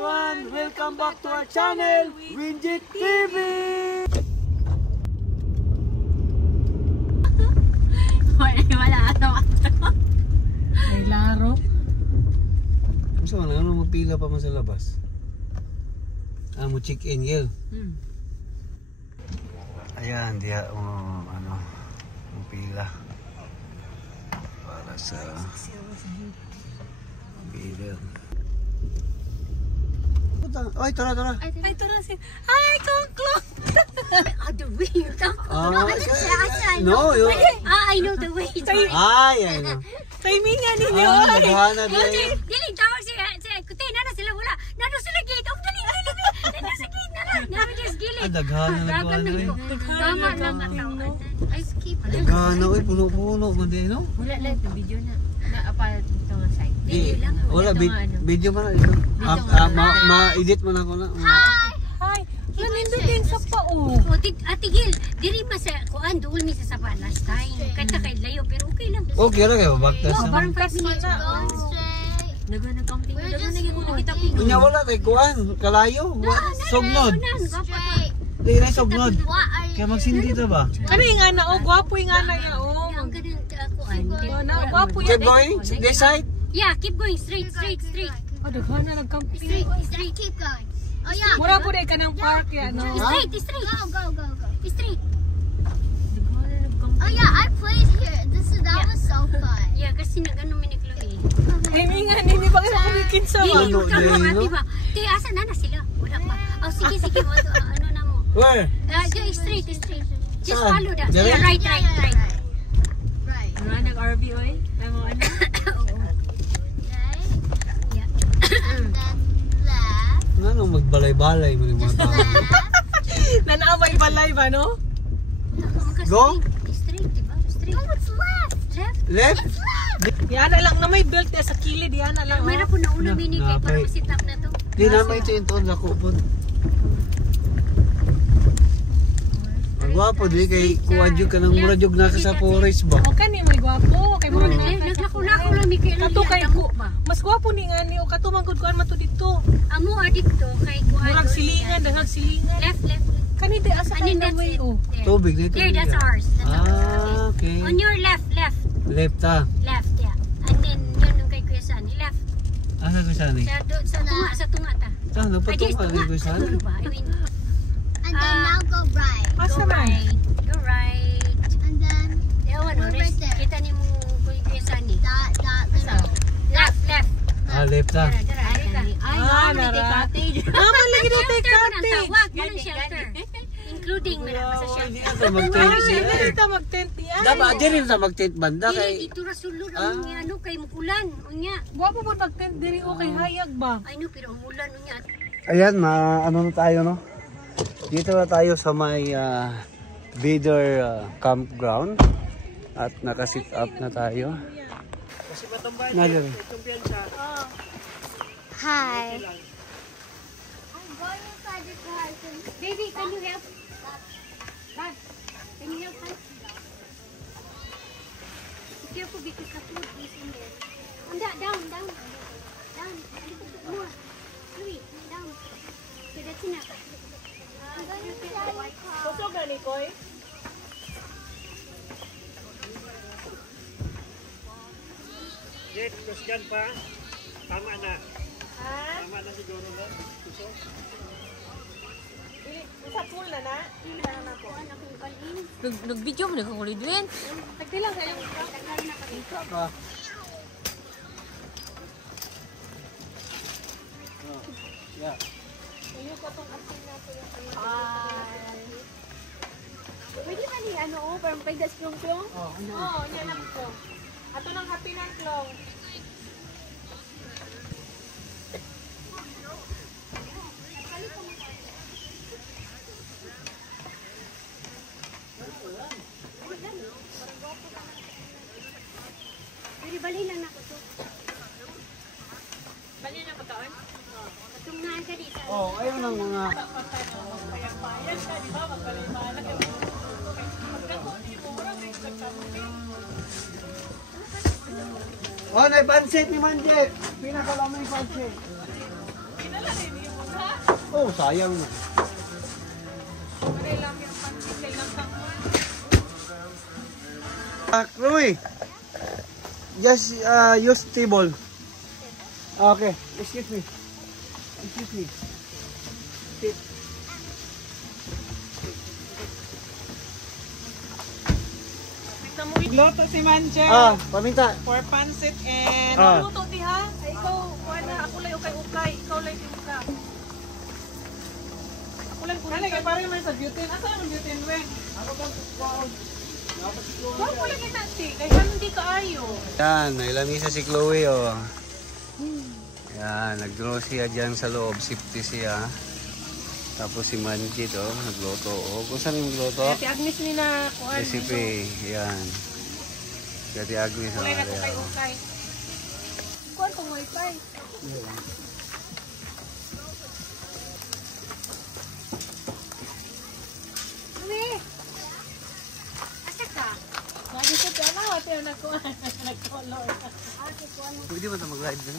everyone! Welcome back to our channel, Winjit TV! Wala May laro. Gusto mo na, magpila pa man sa labas? Mo check in, girl. Ayan, diya, magpila. Para sa video. Ay, tora. Ay, ito na si... Ay, Kongklong! The way you talk. No, you... I know the way you talk. Ay, ano. Timingan ninyo. Naghahanap din. Dili, tawag siya. Kutay, nana sila wala. Nana sila gate. Dali. Nana sa gate na lang. Nana just gilid. Daghana nagkuhan eh. Tama lang ang tawag. I skip. Daghana eh, puno-puno. Mandi, no? Wala lang ito video na. Naapal ito nga site. Video lang. Wala, video man na ito. Ma-edit mo na ako na. Hi! Nandito din sa pao. Ate Gil, diri ma sa kuan doon mi sa sapa last time. Kanta kay layo pero okay lang. Okay lang kayo, bagtas Oh, naman. parang 5 minutes. Nag-camping. Naging ko nakita pinto. Kanya wala kay kuan, kalayo. Sognod. Di na sognod. Kaya magsindi ta ba? Ano yung nga na o? Gwapo yung nga na yan o. Ang ganun kuan. Gwapo yan. Keep going, this side. Yeah, keep going straight. Oh, daghan na nag-camping. Straight, keep going. Oh yeah. Mura po rin ka ng park yan, no? Straight. Go. Straight. Oh yeah, I played here. That was so fun. Yeah, kasi nag-ano miniklo eh. Timingan, hindi ba kayo kumikin sa Dili, Ano, tama no? diba? Te, asa na sila? Wala pa. Oh, sige, ano na mo. Where? Straight. Just Saan? follow that. Dire? Yeah, right. Right. Ano, nag-RV oy? Ano? Right. Yeah. And then left. Ano, magbalay-balay mo yung mga tao. Nanaamay balay ba, no? Go? Straight, diba? Straight. No, it's left. Left. Left? Yan na lang na may belt sa kilid, yan na lang. Mayroon po na una mini kay para napay. ma-sit up na to. Di naman ito yung toon sa kupon. Magwapo, di kay kuwadyo ka ng muradyo na ka sa forest ba? O kani may gwapo, kay mo Naglako-lako lang mi kay kato kay ko. Mas gwapo ni nga ni o kato man gud kuan man to dito. Amo adito kay kuan. Murag silingan, daghang silingan. Left. Kani di asa And then kay that's way it. o. There. Tubig dito. There, that's ours. That's ours. Ah, okay. On your left. Left ah. Left, yeah. And then yun yung kay Kuya Sani. Left. Asa ko saan eh? Sa tunga ta. Saan? Nagpatong ka kay Kuya Sani? Tunga ba? I mean, And then now go right. Asa go man? right. Go right. And then Ewan, Go right there. kita ni mo Kuya Sani. that little. Left. Ah, left ah. Dara. Ah, nara. Mama lagi na tay kate. Tawag mo ng shelter. Including mo na sa Hindi shelter. ka mag-tent Ay, siya hindi eh. ta mag-tent yan. Dapat di rin sa mag-tent banda Dili, kay... dito ra sulod ang ano kay mukulan. Unya. Gwapo po mag-tent diri o kay hayag ba? Ay no, pero umulan unya. Ayan, ano na tayo no? Dito na tayo sa may Vader campground. At naka-sit up na tayo. Hi. Baby, can you help? Dad, can you help us? Be careful because the food is in there. Down. Down. More. Hurry, down. Okay, that's enough. Gusto gani koy? Jet, terus dyan pa. Tama na. Ha? Tama na siguro na. Gusto? Sa pool na na? Nag-video mo na kung ulit din. Tagti lang kayo. Yeah. Pwede man ni ano o, parang pagdas klong-klong? Oo, yan lang ko. Ato ng happy ng klong. Pwede balay lang ako to. Bali na pagkaon? Patungan ka dito. Oh, ayun ang mga... Bayan ka, di ba? Magbalay-balay. Pagkakon ni mo, mura may pagkamutin. Oh, naipansit ni Manjet! Pinakalamay pansit! Pinala rin Oh, sayang na. Pare lang yung pansitay lang tangwan. Chloe, just use table. Okay, excuse me. Excuse me. Sit. Tignan mo luto si Manje. Paminta. For pancit and luto diha. Ay ikaw, wala ako lang ukay-ukay. Ikaw lang yung uka. Ako lang kung kaya pare man sa butane. Asa ang butane wen? Ako bang kuwaon. Wag mo lang inati. Kaya hindi kaayo. Yan, nailamisa si Chloe, oh. Yan, nag-draw siya dyan sa loob. Safety siya. Tapos si Manjit, oh, nagluto. Oh, kung saan yung nagluto? Si Agnes ni na kuan. Recipe, yan. Kati Agnes, oh. Kulay na ukay-ukay. Kuan kung wifi. Sabi ko, ano, ate yung nag-color. Pwede ba ito mag-live dun?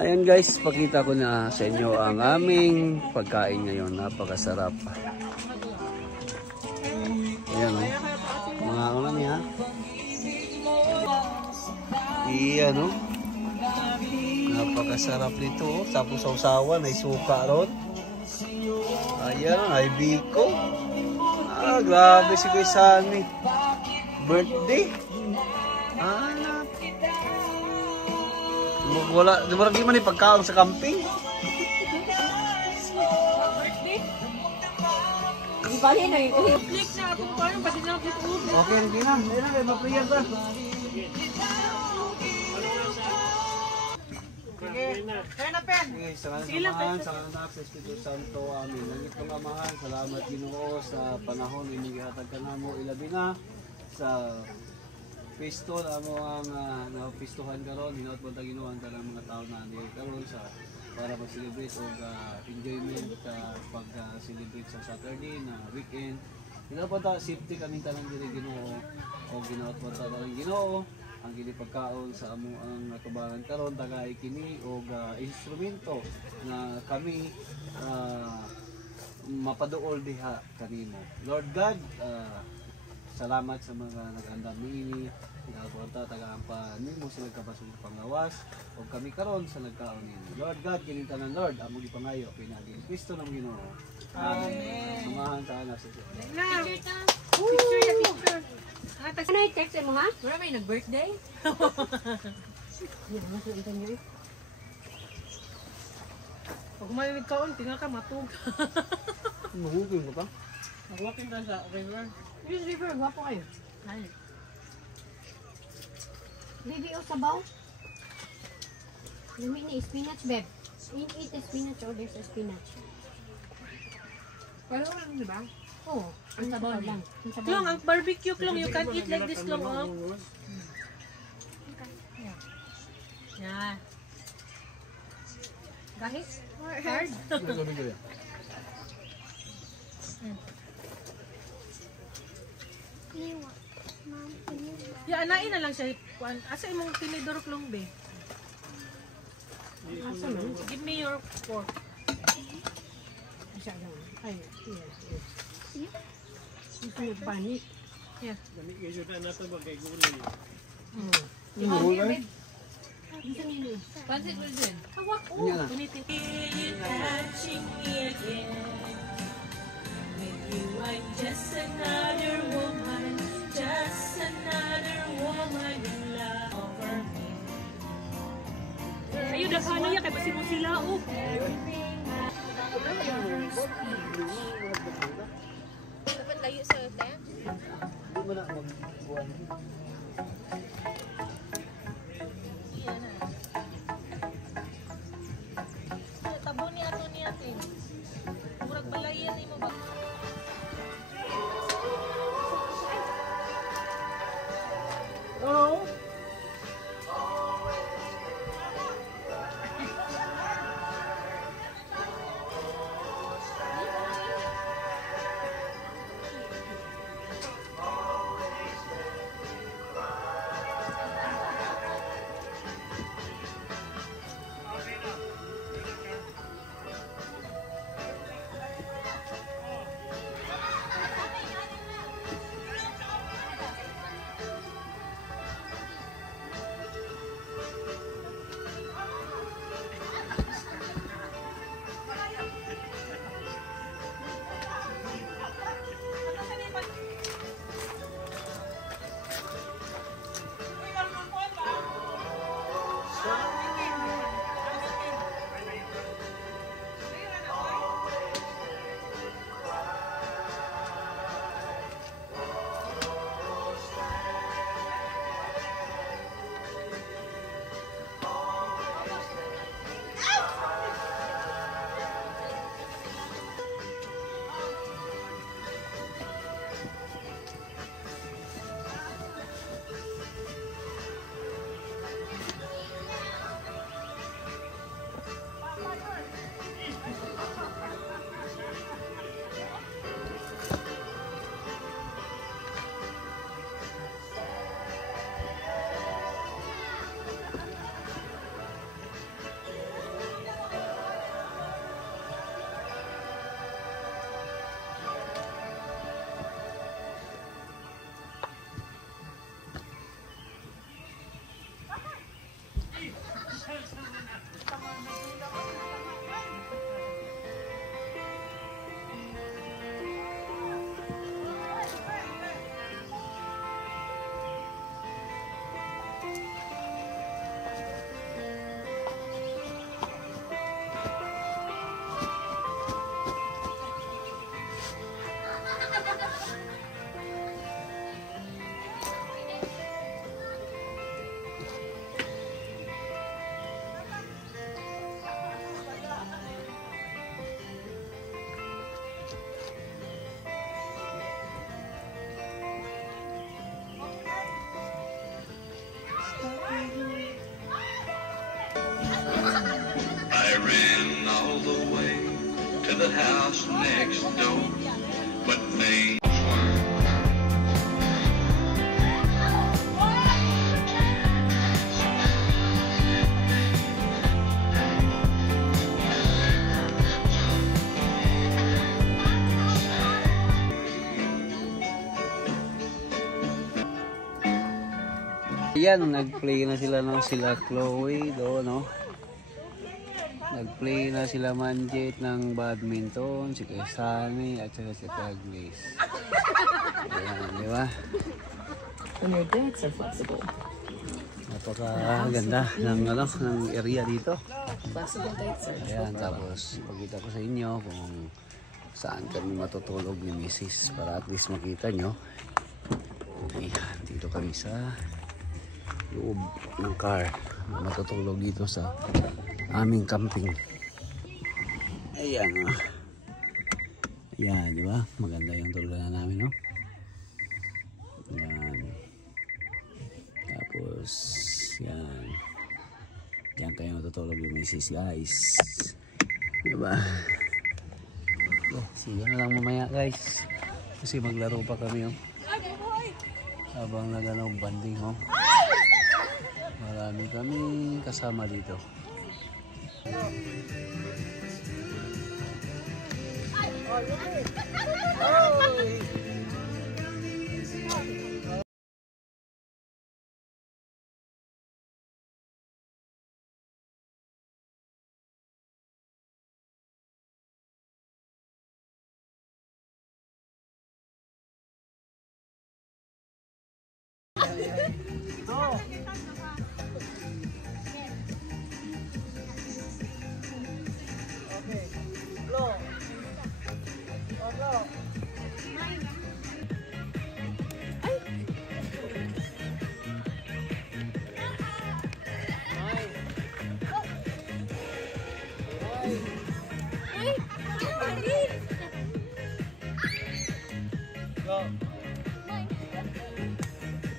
Ayan guys, pakita ko na sa inyo ang aming pagkain ngayon. Napakasarap. Ayan o. Mga ano niya. Iyan o. Napakasarap nito. Tapos sausawan, ay suka ron. Ayan, ay biko. Grabe si Kuya Sunny. Birthday. Wala, di man pagkaon sa camping. Birthday? Ibali na yun. Click na akong parang pati na ako ito. Okay, hindi na. Hindi na, mapriyar ba? Kaya na pen. Okay, salamat sa anak sa Espiritu Santo. Amin. Langit kong amahan. Salamat Ginoo sa panahon inigihatag ka namo ilabi na sa pisto na mo ang napistuhan karon. Hinaot mo ta Ginoo ang tanang mga tao na andi karon sa para mag-celebrate og enjoyment pag-celebrate sa Saturday na weekend. Hinaot mo ta safety kaming tanang diri Ginoo o hinaot mo ta tanang Ginoo ang gili pagkaon sa amo ang natubangan karon tagay kini og instrumento na kami mapaduol diha kanimo. Lord God, salamat sa mga nag-andam niini. Nagapunta taga-ampa nimo sila kapasong pangawas o kami karon sa nagkaon nimo. Lord God, kini tanan Lord, amo gipangayo pinagi Kristo nang Ginoo. Amen. Sumahan ta anak sa Dios. Picture ya picture. Ano yung text mo ha? Wala may nag-birthday? Pag malilig kaon, tingnan ka matug. Mahugin mo ka? Mag-walking ka sa river. Yung river, gwapo kayo. Ay. Baby, o sabaw? Lumi na spinach, babe. Eat the spinach, oh, there's a spinach. Pero lang, di ba? Oo, ang sabaw lang. Ang sabaw Klong, lang. ang barbecue, Klong, you can eat like this, Klong, oh. Yan. Guys, hard. Ya, anain na lang siya. Asa imong tinidor, Klong, be? Asa man? Give me your fork. Asa lang. Ay, yes. Ito yung panik. Yeah. Dami kayo na nato bagay gulay. Mahugin ba? Ito nino. Pansit mo din. Hawak, Ano yan, ah? Punitin. Ayun, daghano yan. Kaya basi mo sila, oh. Dapat layo sa tent. Hindi mo na magbuwan. Tabo ni ato ni atin. Murag balayan ni mo ba? Oh. the house next door, but they Ayan, nag-play na sila no, sila Chloe do, no? Nag-play na sila Manjet ng badminton, si Kaisani at saka si Taglis. Ayan, di ba? When your dates are flexible. Napakaganda ng, ano, ng area dito. Flexible dates are Ayan, tapos pagkita ko sa inyo kung saan kami matutulog ni Mrs. para at least makita nyo. Ayan, dito kami sa loob ng car. Matutulog dito sa aming camping. Ayan, oh. Ayan, di ba? Maganda yung tulugan namin, no? Ayan. Tapos, yan. Diyan kayo matutulog yung misis, guys. Diba? Sige na lang mamaya, guys. Kasi maglaro pa kami, oh. Habang nagano banding, oh. Marami kami kasama dito.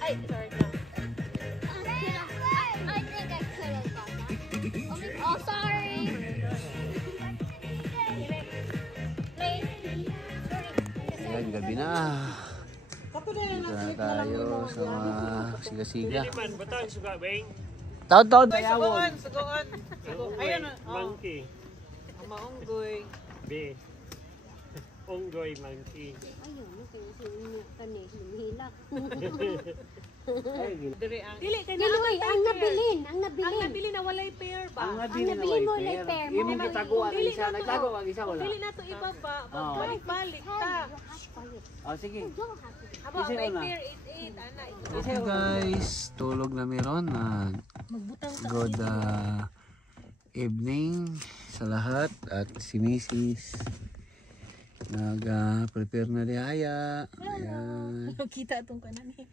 I think I could have got that. Oh, sorry. Ayan, gabi na. Dito na tayo sa mga siga-siga. Man, butang suka beng. Taod-taod! Sugoan, sugoan. Ayun, Monkey. maunggoy. B. Unggoy monkey. Dire ang Dili, ang nabilin, ang nabili na walay pair ba? Ang ang nabili nabilin mo lay pair mo. Imong kitaguan ang isa, nagtago ang isa wala. Dili na to ibaba, balik-balik ta. Oh, sige. Aba, Isa may una. pair 8-8 ana. Okay guys, tulog na meron. Good evening sa lahat at si Mrs. Nag-prepare na lihaya. Ayan. Kita tong kanan eh.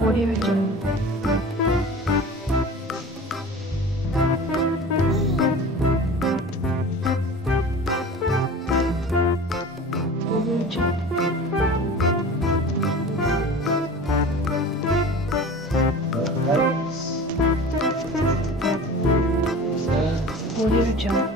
Audio Jungle. Audio Jungle. Audio Jungle.